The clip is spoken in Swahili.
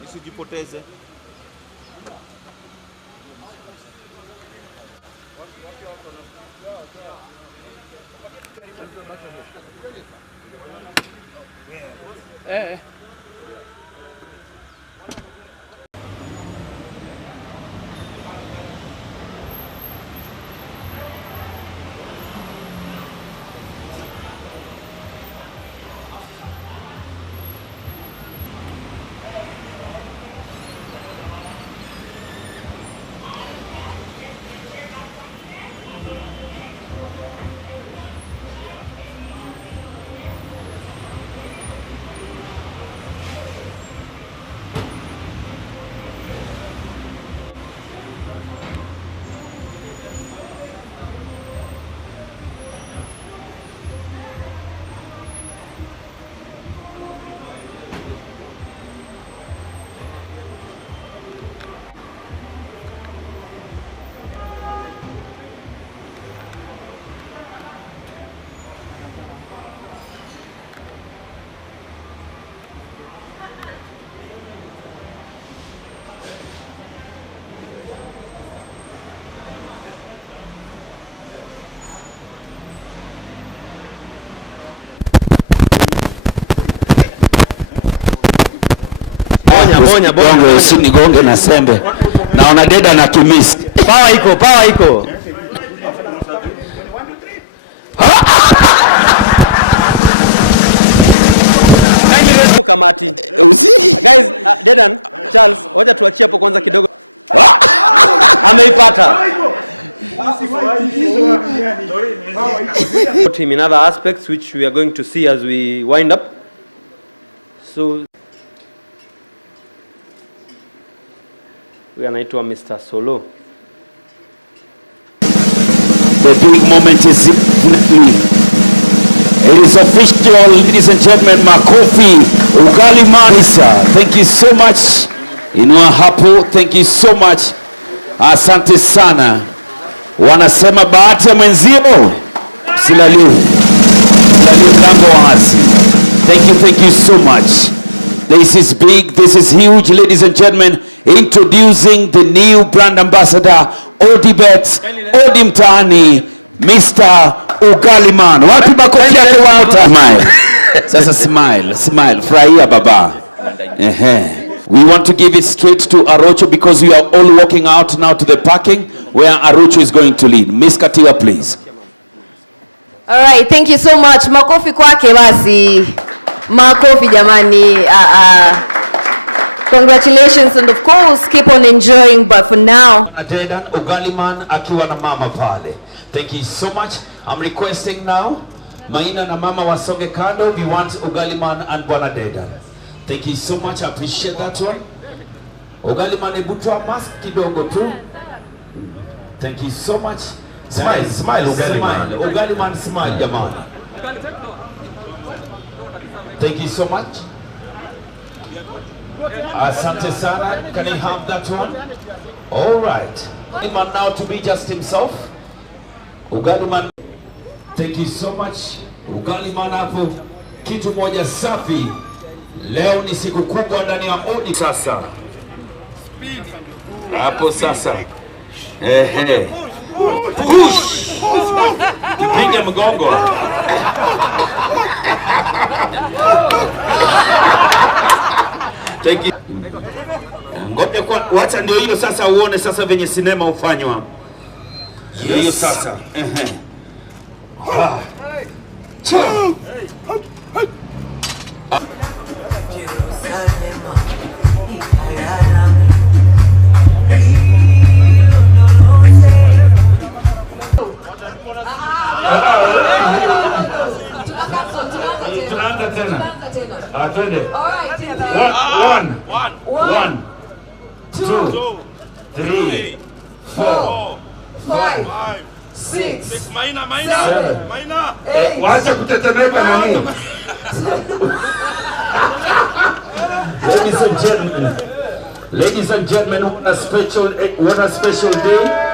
Nisijipoteze. Bongo usinigonge na sembe. Naona deda na kimisi. Power iko. Kamati. Guys, Dedan, Charles, wacha tuachie hapo kwanza kidogo. Ameipata. In other aspects which we are going to see as we wind up. So we anaitwa Mr. Solo. The big moment is it is official, ladies and gentlemen. Makofi Ugali Marisa, thank you so much. Inua hapo, thank you so much. Asante sana. Wanasema bahati ya mwenzio silalie mlango wazi. Thank you so much. This is big, this is huge, ladies and gentlemen. Introducing the new brand ambassador, Odibets, Odimtani, Mr. Ugali Man. Wapi makofi yake wao? Smile. Sasa smile. Furahia baba. We want to give it straight to Arocho because we are all walking out now to the parking where Arocho is going to lead. Miss Katia, please. All right, thank you so much. Makofi kwake basi. Makofi jamani. Congratulations, and of course keep on enjoying, but for now Dedan Ugali Man akiwa na mama pale. Thank you so much. I'm requesting now Maina na mama wasonge kando. We want Ugali Man and Bwana Dedan. Thank you so much. I appreciate that one. Ugali Man, ebutoa mask kidogo tu. Thank you so much. Smile Ugali Man. Ugali Man, smile jamani. Thank you so much. Asante sana. Can I have that one? All right. Man now to be just himself. Ugali Man. Thank you so much. Ugali Man hapo kitu moja safi. Leo ni siku kubwa ndani ya Odi sasa. Hapo sasa. Push. Kipige mgongo. Thank you. Ngoja kwa wacha ndio hiyo sasa uone sasa venye sinema ufanywa. Ndio hiyo sasa. Tunaanza tena. Twende. One, 2, 3, 4, 5, 6. Maina. Wacha kutetemeka nani? Ladies and gentlemen, what a special day.